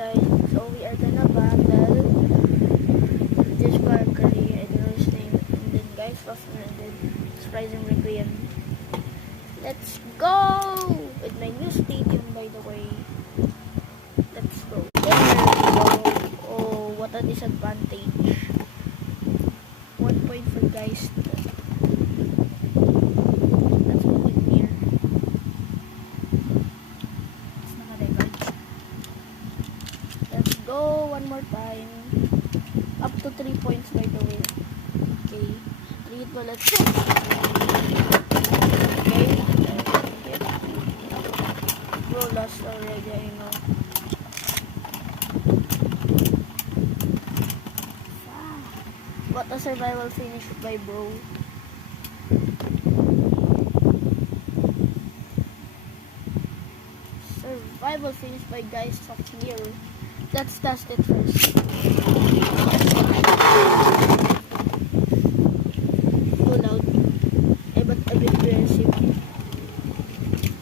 guys, so we are gonna battle this Valkyrie, I don't know his name, and then guys, Fafner, and then Surprising Requiem. Let's go! With my new stadium, by the way. Let's go. There we go. Oh, what a disadvantage. 1 point for guys. Let's move it here. Let's go one more time. Up to 3 points, by the way. Okay. 3 bullets. Okay. Bro, lost already, I know. What a survival finish by bro. Survival finish by guys up here. Let's test it first. So loud. But a bit aggressive.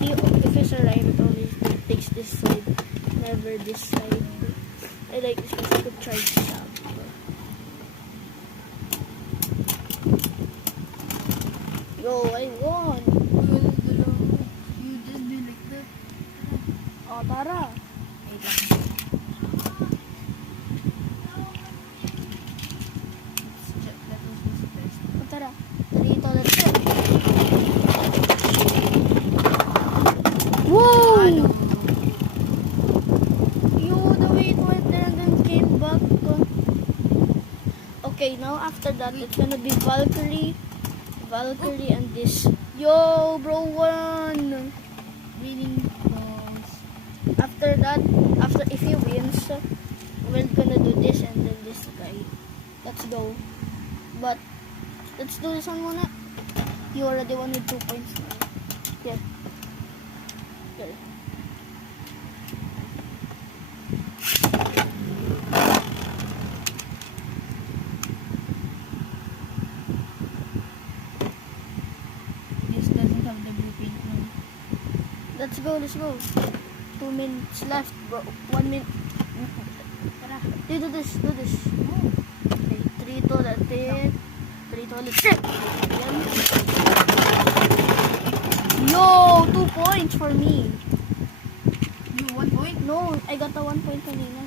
If it's alright, it always takes this side. Never this side. I like this because I could charge this out. Yo, I won! You just be like that. Oh, tara! Wait lang. That was the best. Oh, tara! Dito, let's go! Whoa! Ano? Yo, the way it went there and then came back. Okay, now after that, it's gonna be Valkyrie and this. Yo, bro, won! Winning balls. After that, if he wins, we're gonna do this and then this guy. Let's go. But let's do this one muna. You already won with 2 points now. Yeah. Okay. This doesn't have the blueprint no. Let's go. 2 minutes left, bro. 1 minute. Tara. Do this. Oh. Okay, 3 to the tip. 3 to the tip. Yo, 2 points for me. You 1 point? No, I got a 1 point kanina.